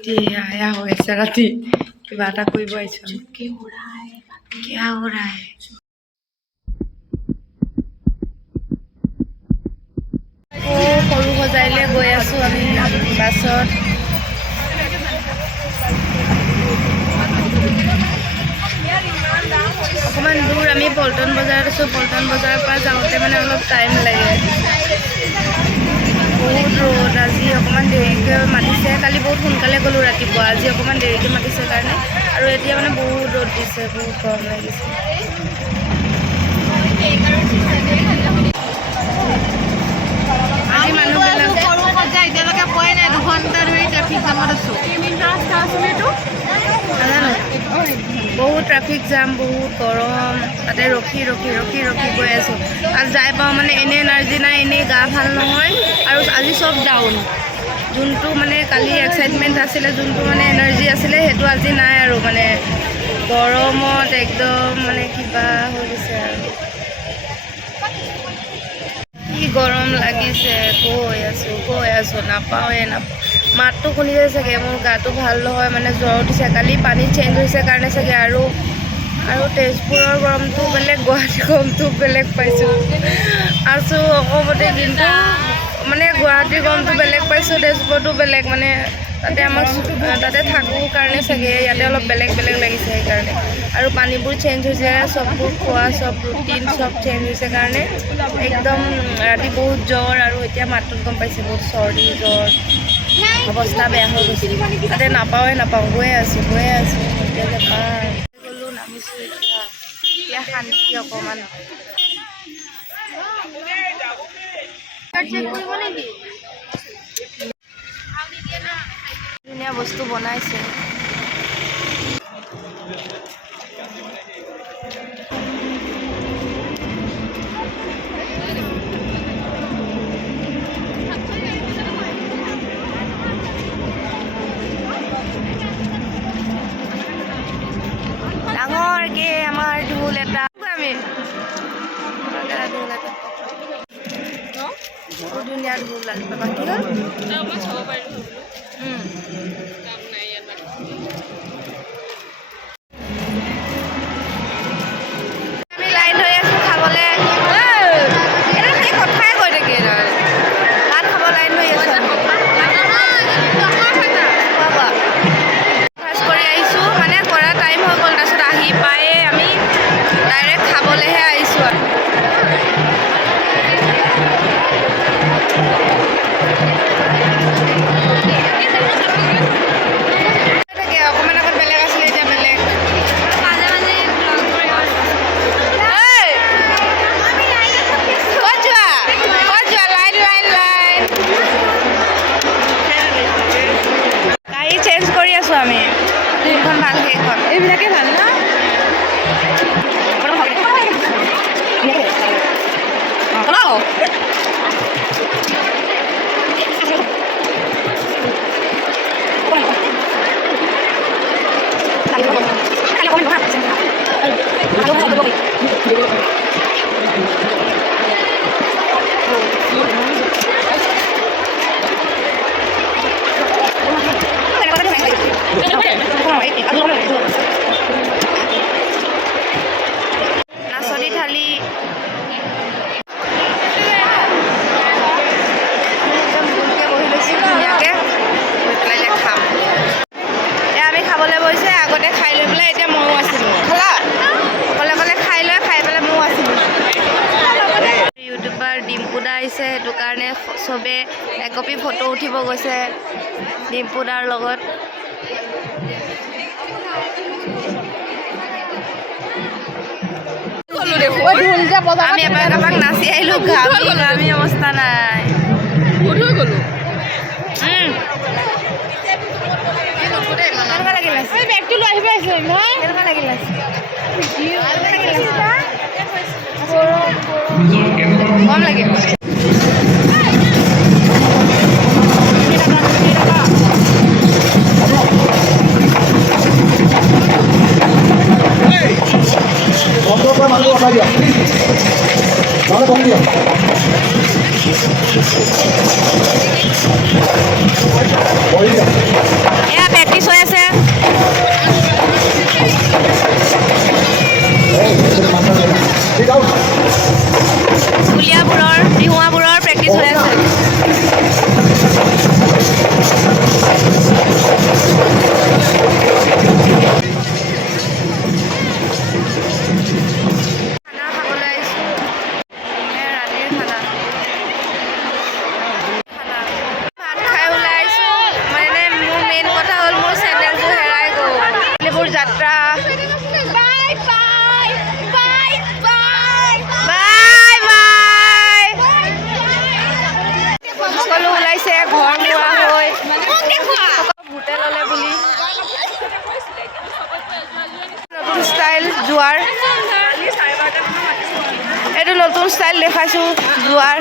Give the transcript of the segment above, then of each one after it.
आया हो ऐसे राती कि बात कोई बोल क्या हो रहा है क्या हो रहा है সৰু সজাইলৈ গৈ আছোঁ আমি বাছত অকণমান দূৰ আমি পল্টন বজাৰত আছোঁ পল্টন বজাৰৰ পৰা যাওঁতে মানে অলপ টাইম লাগে বহুত ৰ'দ আজি অকণমান দেৰিকৈ মাতিছে কালি বহুত সোনকালে গ'লোঁ ৰাতিপুৱা আজি অকণমান দেৰিকৈ মাতিছে কাৰণে আৰু এতিয়া মানে বহুত ৰ'দ দিছে বহুত গৰম লাগিছে আজি মানুহবিলাক এতিয়ালৈকে পোৱাই নাই 2 ঘণ্টা ধৰি ট্ৰেফিক জামত আছোঁ নাজানো বহুত ট্ৰেফিক জাম বহুত গৰম তাতে ৰখি গৈ আছোঁ আৰু যাই পাওঁ মানে এনেই এনাৰ্জি নাই এনেই গা ভাল নহয় আৰু আজি চব ডাউন যোনটো মানে কালি এক্সাইটমেণ্ট আছিলে যোনটো মানে এনাৰ্জি আছিলে সেইটো আজি নাই আৰু মানে গৰমত একদম মানে কিবা হৈ গৈছে আৰু কি গৰম লাগিছে গৈ আছোঁ নাপাওঁৱে মাতটো শুনিছে চাগে মোৰ গাটো ভাল নহয় মানে জ্বৰ উঠিছে কালি পানী চেঞ্জ হৈছে কাৰণে চাগে আৰু তেজপুৰৰ গৰমটো বেলেগ গুৱাহাটীৰ গৰমটো বেলেগ পাইছোঁ আছোঁ অসমতে কিন্তু মানে গুৱাহাটীৰ গৰমটো বেলেগ পাইছোঁ তেজপুৰতো বেলেগ মানে তাতে থাকোঁ কাৰণে চাগে ইয়াতে অলপ বেলেগ লাগিছে সেইকাৰণে আৰু পানীবোৰ চেঞ্জ হৈছে চববোৰ খোৱা চব ৰুটিন চব চেঞ্জ হৈছে কাৰণে একদম ৰাতি বহুত জ্বৰ আৰু এতিয়া মাতটোত গম পাইছে বহুত চৰ্দি জ্বৰ অৱস্থা বেয়া হৈ গৈছে তাতে নাপাওঁ গৈ আছোঁ এতিয়া যে গ'লোঁ নামিছোঁ এতিয়া শান্তি অকণমান ধুনীয়া বস্তু বনাইছে ডাঙৰকে আমাৰ ঢোল এটা আমি ধুনীয়া ঢোল বাকী হ'ল আমি লাইন হৈ আছোঁ খাবলৈ কথাই কৈ থাকে ভাত খাব লাইন হৈ আছোঁ কৰি আহিছোঁ মানে কৰা টাইম হৈ গ'ল তাৰপিছত আহি পায়ে আমি ডাইৰেক্ট খাবলৈহে আহিছোঁ আৰু অকণমান আগত বেলেগ আছিলে এতিয়া বেলেগ ক'ত যোৱা লাইন গাড়ী চেঞ্জ কৰি আছোঁ আমি কোনখন ভাল সেইখন এইবিলাকে ভাল ন নাচনী থালি বহি লৈছোঁ ধুনীয়াকৈ গৈ পেলাই খাম এতিয়া আমি খাবলৈ বহিছে আগতে খাই লৈ পেলাই এতিয়া ময়ো আছিলোঁ খালা অকলে খাই পেলাই ময়ো আছিলোঁ ইউটিউবাৰ ডিম্পুদা আহিছে সেইটো কাৰণে চবে একপি ফটো উঠিব গৈছে ডিম্পুদাৰ লগত আমি এপাক নাচি আহিলোঁ ঘামি অৱস্থা নাই কেনেকুৱা লাগিল বেগটো লৈ আহিব আহিছোঁ কেনেকুৱা লাগিল কম লাগিল এয়া প্ৰেক্টিছ হৈ আছে যাত্ৰা bye bye bye bye bye bye সকলো ওলাইছে ঘৰ মোৱা হৈ ভূতে ল'লে বুলি নতুন ষ্টাইল যোৱাৰ এইটো নতুন ষ্টাইল দেখাইছোঁ যোৱাৰ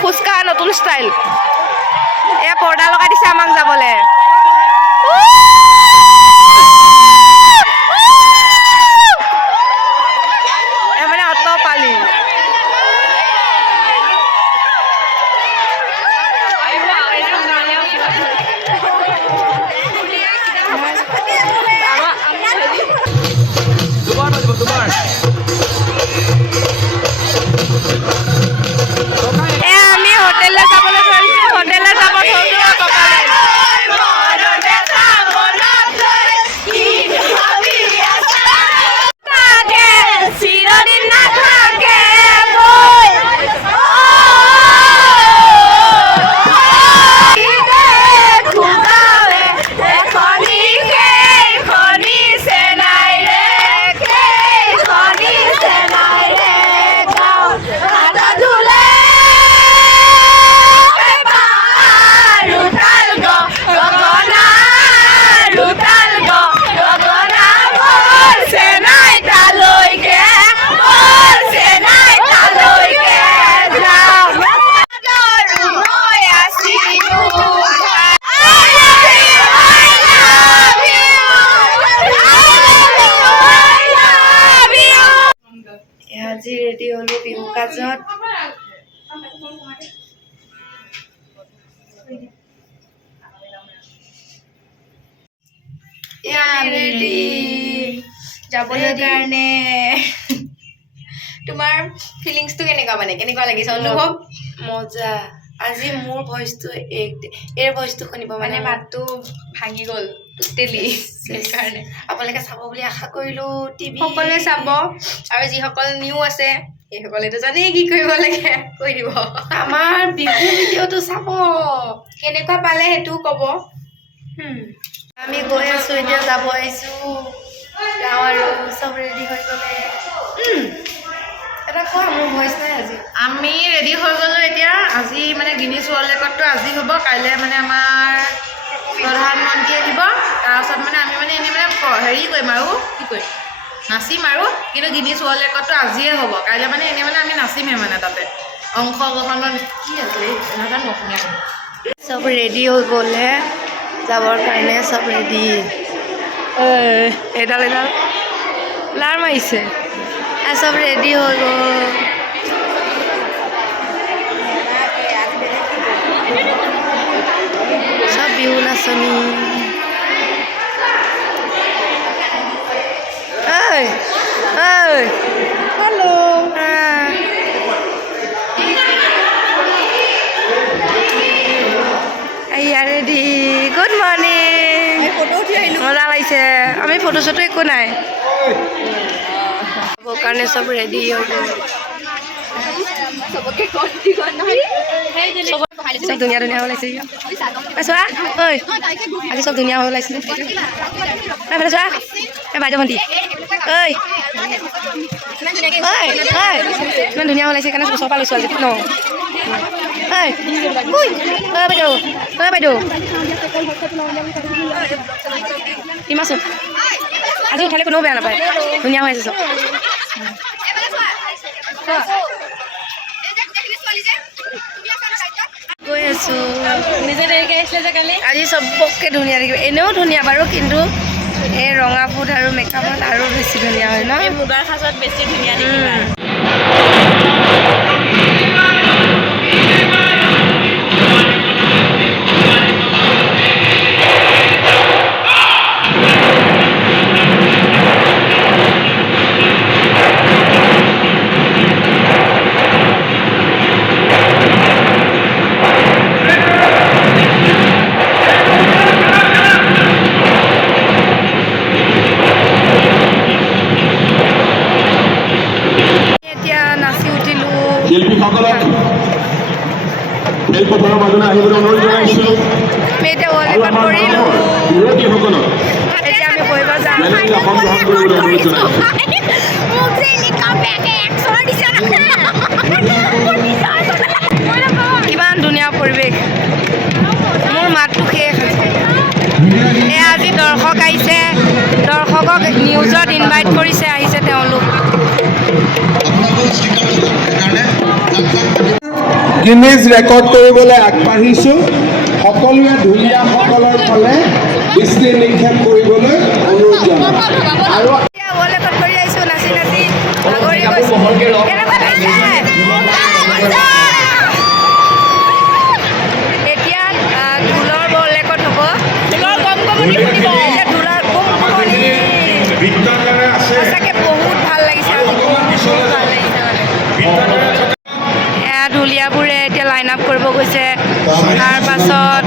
খোজকাঢ়া নতুন ষ্টাইল এয়া পৰ্দা লগাই দিছে আমাক যাবলৈ আমি হোটেললৈ যাবলৈ ধৰিছোঁ হোটেললৈ যাব আজি ৰেডি হ'লো বিহু কাজত ৰেডি যাবলৈ কাৰণে তোমাৰ ফিলিংছটো কেনেকুৱা মানে কেনেকুৱা লাগিছে অনুভৱ মজা আজি মোৰ ভইচটো এই ভইচটো শুনিব মানে মাতটো ভাঙি গ'ল টেলি সেইকাৰণে আপোনালোকে চাব বুলি আশা কৰিলোঁ টিভি সকলোৱে চাব আৰু যিসকল নিউ আছে সেইসকলেতো জানেই কি কৰিব লাগে কৈ দিব আমাৰ বিহু ভিডিঅ'টো চাব কেনেকুৱা পালে সেইটোও ক'ব আমি গৈ আছোঁ এতিয়া যাব আহিছোঁ যাওঁ আৰু চব ৰেডি হৈ গ'লে এটা কোৱা মোৰ ভইচ নাই আজি আমি ৰেডি হৈ গ'লোঁ এতিয়া আজি মানে গিনিজ ৱৰ্ল্ড ৰেকৰ্ডটো আজি হ'ব কাইলৈ মানে আমাৰ প্ৰধানমন্ত্ৰী আহিব তাৰপাছত মানে আমি মানে এনেই মানে হেৰি কৰিম আৰু কি কৰিম নাচিম আৰু কিন্তু গিনিজ ৱৰ্ল্ড ৰেকৰ্ডটো আজিয়ে হ'ব কাইলৈ মানে এনেই মানে আমি নাচিমেই মানে তাতে অংশগ্ৰহণৰ কি আছিলে নাজানো অসমীয়া চব ৰেডি হৈ গ'লে যাবৰ কাৰণে চব ৰেডি এডাল লাৰ মাৰিছে চব ৰেডি হৈ গ'ল চব বিহু নাচনি হেল্ল' ৰেডি গুড মৰ্ণিং মজা লাগিছে আমি ফটো চটো একো নাই কাৰণে চব ৰেডি হৈ গ'ল চব ধুনীয়া ধুনীয়া ওলাইছে চোৱা ঐ আজি চব ধুনীয়া হৈ ওলাইছে এইফালে চোৱা এই বাইদেউ ভণ্টি ঐ ইমান ধুনীয়া ওলাইছে সেইকাৰণে ওচৰৰ পৰা লৈছোঁ আজি ন বাইদেউ বাইদেউ ইমাচোন আজি উঠালে কোনেও বেয়া নাপায় ধুনীয়া হৈ আছে চব গৈ আছোঁ নিজে দেৰিকৈ আহিছিলে যে কালি আজি চবকে ধুনীয়া দেখিব এনেও ধুনীয়া বাৰু কিন্তু এই ৰঙা ফুট আৰু মেকআপত আৰু বেছি ধুনীয়া হয় ন মুগাৰ সাজত বেছি ধুনীয়া দেখিবা খেলপথাৰৰ মাজলৈ আহিবলৈ অনুৰোধ জনাইছোঁ আমি এতিয়া ৱৰ্ল্ড আৰু ৰেকৰ্ড আমাৰ কৰিলোঁ গাঁৱৰ বিৰোধীসকলক এতিয়া আমি বহিব যাম মেলেৰিয়া অংশগ্ৰহণ কৰিবলৈ অনুৰোধ জনাইছোঁ কিমান ধুনীয়া পৰিৱেশ মোৰ মাতটো শেষ আছে এয়া আজি দৰ্শক আহিছে দৰ্শকক নিউজত ইনভাইট কৰিছে আহিছে তেওঁলোক গিনিজ ৰেকৰ্ড কৰিবলৈ আগবাঢ়িছোঁ সকলোৱে ঢুলীয়াসকলৰ ফালে দৃষ্টি নিক্ষেপ কৰিবলৈ অনুৰোধ জনাওঁ আৰু এতিয়া ৱৰ্ল্ড ৰেকৰ্ড কৰি আহিছোঁ নাচি নাচি ভাগৰি গৈছোঁ কেনেকুৱা লাগিছে এতিয়া ঢোলৰ ৱৰ্ল্ড ৰেকৰ্ড হ'ব ঢোলৰ গম গমনি শুনিব এতিয়া ঢোলৰ গম গমনি সঁচাকৈ বহুত ভাল লাগিছে আজি বহুত ভাল লাগিছে মানে এয়া ঢুলীয়াবোৰে এতিয়া লাইন আপ কৰিব গৈছে তাৰপাছত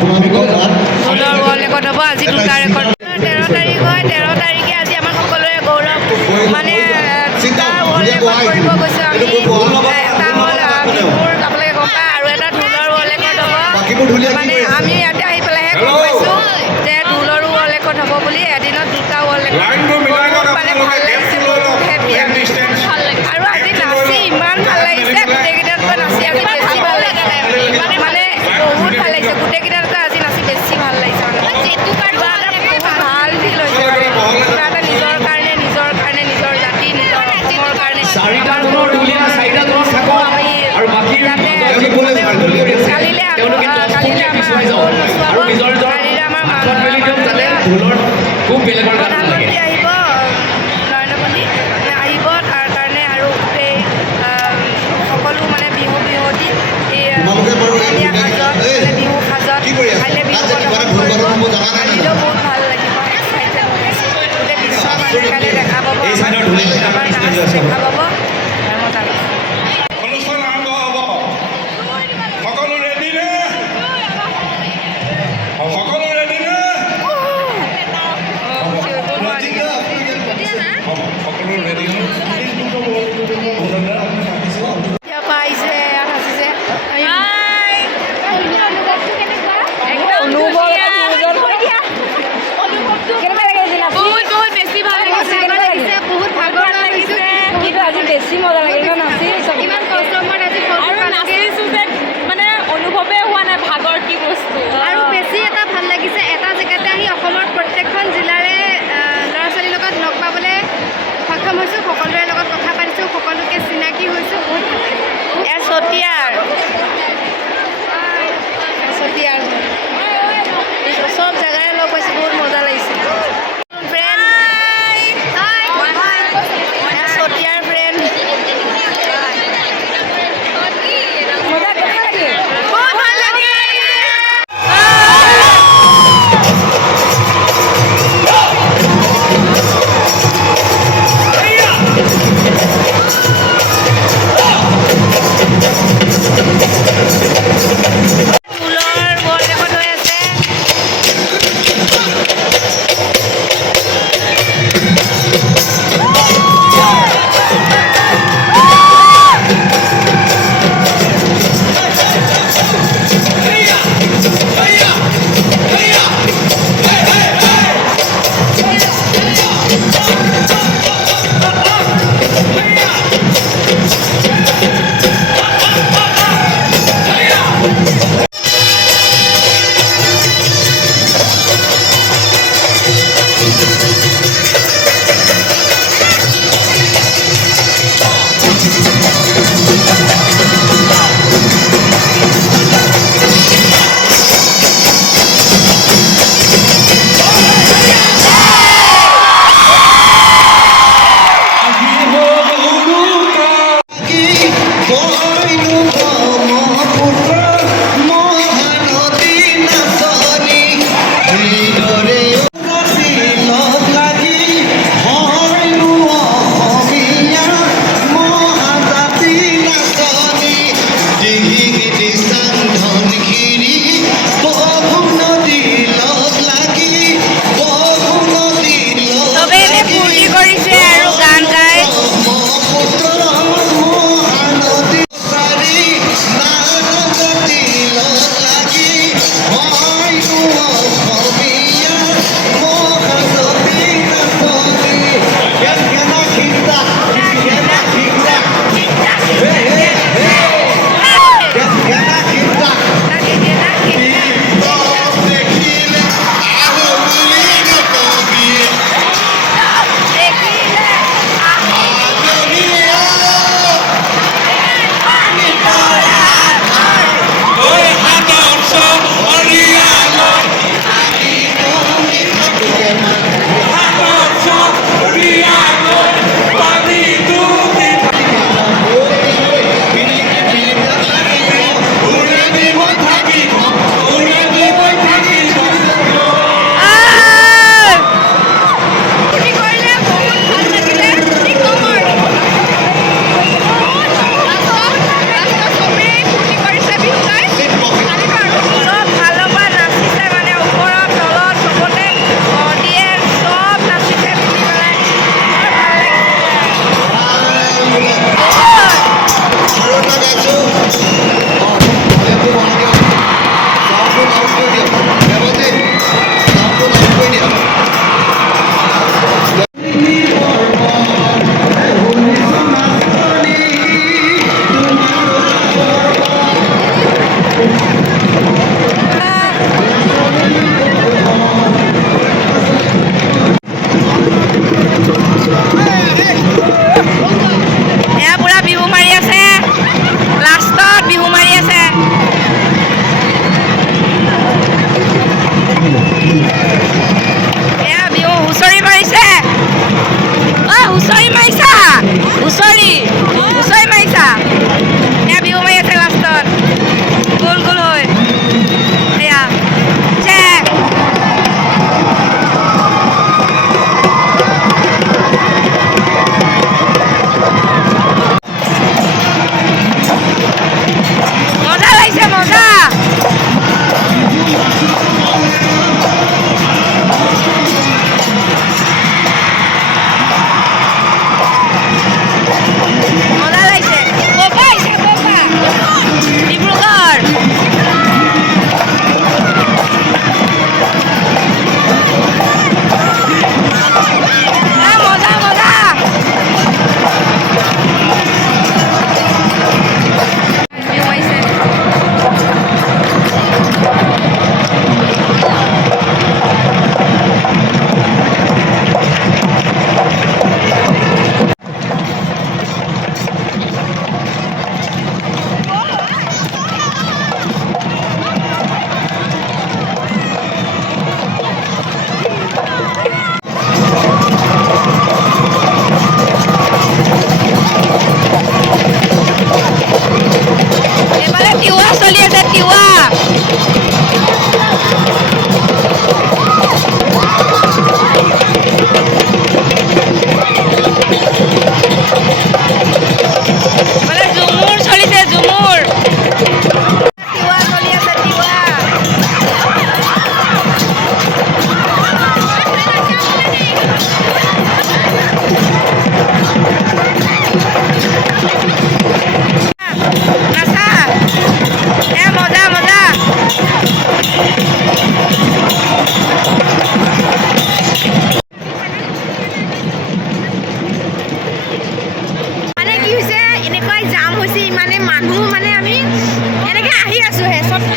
ঢোলৰ ৱৰ্ল্ড ৰেকৰ্ড হ'ব আজি দুটা ৰেকৰ্ড 13 তাৰিখ হয় 13 তাৰিখে আজি আমাৰ সকলোৰে গৌৰৱ মানে দুটা ৱৰ্ল্ড ৰেকৰ্ড কৰিব গৈছোঁ আমি এটা হ'ল বিহুৰ আপোনালোকে গম পায় আৰু এটা ঢোলৰ ৱৰ্ল্ড ৰেকৰ্ড হ'ব মানে আমি ইয়াতে আহি পেলাইহে গম পাইছোঁ যে ঢোলৰো ৱৰ্ল্ড ৰেকৰ্ড হ'ব বুলি এদিনত দুটা ৱৰ্ল্ড ৰেকৰ্ড মানে ভাল লাগিছে বহুত হেপী আমি আৰু আজি নাচি ইমান ভাল লাগিছে গোটেইকেইটাতকৈ নাচি আজি বেছি ভাল লাগিছে মানে বহুত ভাল লাগিছে গোটেইকেইটাতকৈ আজি নাচি বেছি ভাল লাগিছে মানে কিবা এটা বহুত ভাল ফিল হৈছে মানে কিবা এটা নিজৰ কাৰণে নিজৰ জাতি নিজৰ অসমৰ কাৰণে আমি কালিলৈ আমাৰ প্ৰধানমন্ত্ৰী আহিব নৰেন্দ্ৰ মোদী আহিব তাৰ কাৰণে আৰু গোটেই সকলো মানে বিহুৱতী এই অসমীয়া সাজত মানে বিহু সাজত কাইলৈ বিহু প্ৰদৰ্শন কৰিব কালিলৈও বহুত ভাল লাগিব এক্সাইটেড হৈ আছোঁ গোটেই বিশ্বৰ মানুহে কাইলৈ দেখা পাব আমাৰ নাচ দেখা পাব আৰু মজা লাগিব অনুষ্ঠান আৰম্ভ হ'ব সকলো ৰেডি নে সকলো ৰেডি নে সকলো ৰেডি এতিয়া পাইছে নাচিছে বহুত বেছি ভাল লাগিছে বহুত ভাগৰ লাগিছে কিন্তু আজি বেছি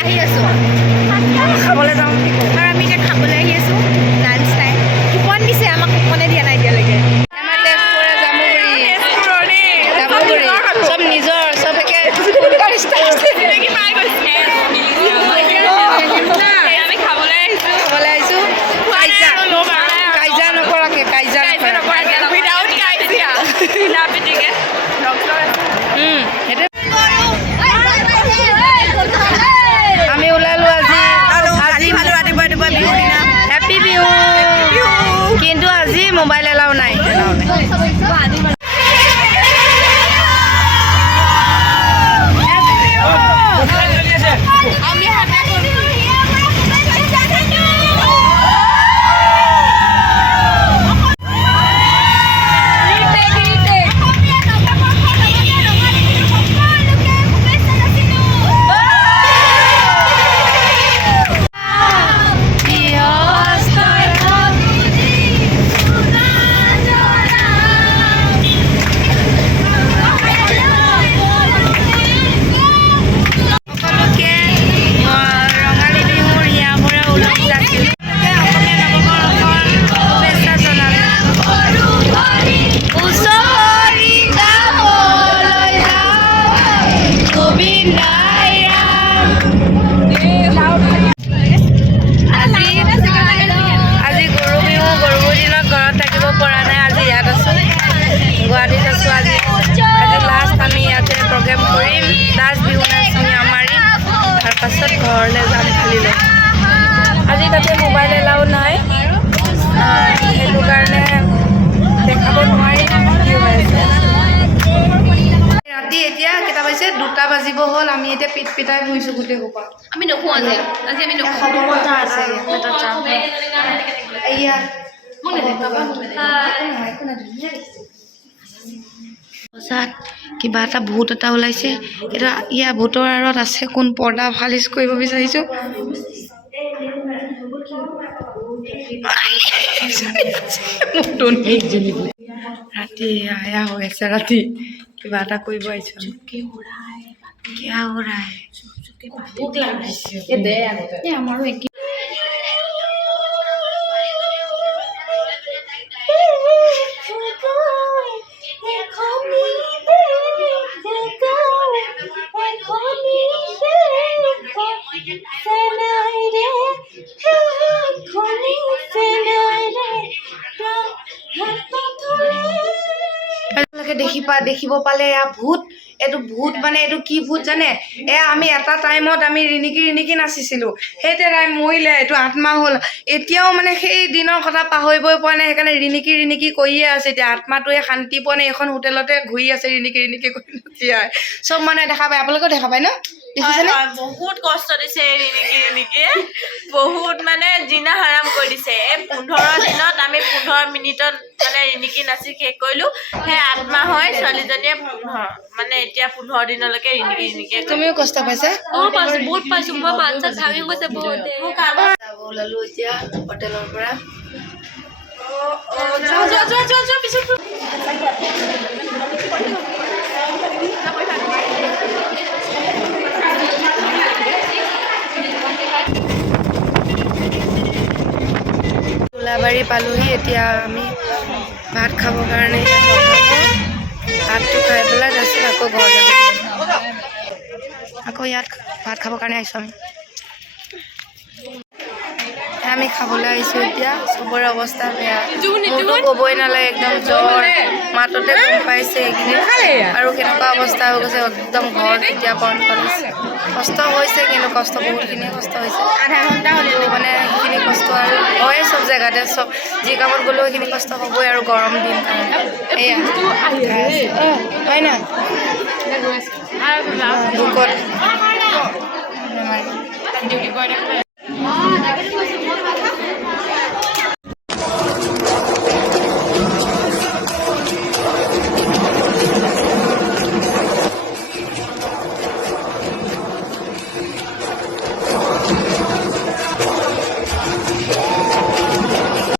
আহি আছোঁ খাবলৈ যাওঁ বুলি কওঁ। আৰু আমি এতিয়া খাবলৈ আহি আছোঁ লাঞ্চ টাইম কুপন দিছে আমাক কুপনে দিয়া নাই এতিয়ালৈকে আমাৰ তেজপুৰৰ জামুগুৰি চব নিজৰ চব একে আমি খাবলৈ আহিছোঁ খাবলৈ আহিছোঁ কাইজা নকৰাকে কাইজা নকৰাকে উইদাউট কাজিয়া বিনা পিটিকে সেইটো আমি ওলালোঁ আজি ৰাতিপুৱা বিহু দিনা হেপী বিহু কিন্তু আজি মোবাইল এলাও নাই আজি গৰু বিহু দিনত ঘৰত থাকিব পৰা নাই আজি ইয়াত আছোঁ গুৱাহাটীত আছোঁ আজি লাষ্ট আমি ইয়াতে প্ৰগ্ৰেম কৰিম লাষ্ট বিহু নাচনি আমাৰিম তাৰপাছত ঘৰলৈ যাম খালিলৈ আজি তাতে মোবাইল এলাও নাই সেইটো কাৰণে দেখাব নোৱাৰিম কি হৈ আছে ৰাতি এতিয়া কেইটা বাজিছে 2টা বাজিব হ'ল আমি এতিয়া পিট পিটাই ফুৰিছোঁ গোটেই সোপা আমি নখো আজি আমি নখো খবৰ কথা আছে এয়া বজাত কিবা এটা ভূত এটা ওলাইছে এটা ইয়াৰ ভূতৰ আঁৰত আছে কোন পৰ্দা ফালিচ কৰিব বিচাৰিছোঁ ৰাতি আয়া হৈ আছে ৰাতি কিবা এটা কৰিব আহিছোঁ কিয় উৰাই আমাৰো একে দেখিব পালে এয়া ভূত এইটো ভূত মানে এইটো কি ভূত জানে এয়া আমি এটা টাইমত আমি ৰিণিকি নাচিছিলোঁ সেই টাইম মৰিলে এইটো আত্মা হ'ল এতিয়াও মানে সেই দিনৰ কথা পাহৰিবই পৰা নাই সেইকাৰণে ৰিণিকি কৰিয়ে আছে এতিয়া আত্মাটোৱে শান্তি পোৱা নাই এখন হোটেলতে ঘূৰি আছে ৰিণিকি কৰি নাচিয়াই চব মানুহে দেখা পায় আপোনালোকেও দেখা পায় ন দেখিছেনে বহুত কষ্ট দিছে ৰিণিকি বহুত মানে জিনা হাৰাম কৰি দিছে এই 15 দিনত আমি 15 মিনিটত মানে ৰিণিকি নাচি শেষ কৰিলোঁ সেই আত্মা হয় ছোৱালীজনীয়ে মানে এতিয়া 15 দিনলৈকে ৰিণিকি তুমিও কষ্ট পাইছা বহুত পাইছোঁ মই পাঞ্চাত ভাঙি গৈছে বহুত ওলালোঁ এতিয়া হোটেলৰ পৰা গোলাবাৰী পালোহি এতিয়া আমি ভাত খাবৰ কাৰণে ভাতটো খাই পেলাই তাৰপিছত আকৌ ঘৰলৈ আকৌ ইয়াত ভাত খাবৰ কাৰণে আহিছোঁ আমি খাবলৈ আহিছোঁ এতিয়া চবৰে অৱস্থা বেয়া মোৰতো ক'বই নালাগে একদম জ্বৰ মাততে গম পাইছে এইখিনি আৰু কেনেকুৱা অৱস্থা হৈ গৈছে একদম ঘৰত এতিয়া বন্ধ কৰিছে কষ্ট হৈছে কিন্তু কষ্ট বহুতখিনি কষ্ট হৈছে আধা ঘণ্টা হ'লেও মানে সেইখিনি কষ্ট আৰু হয় চব জেগাতে চব যি কামত গ'লেও সেইখিনি কষ্ট হ'বই আৰু গৰম দিন কাৰণে এয়া হয় না ভোকত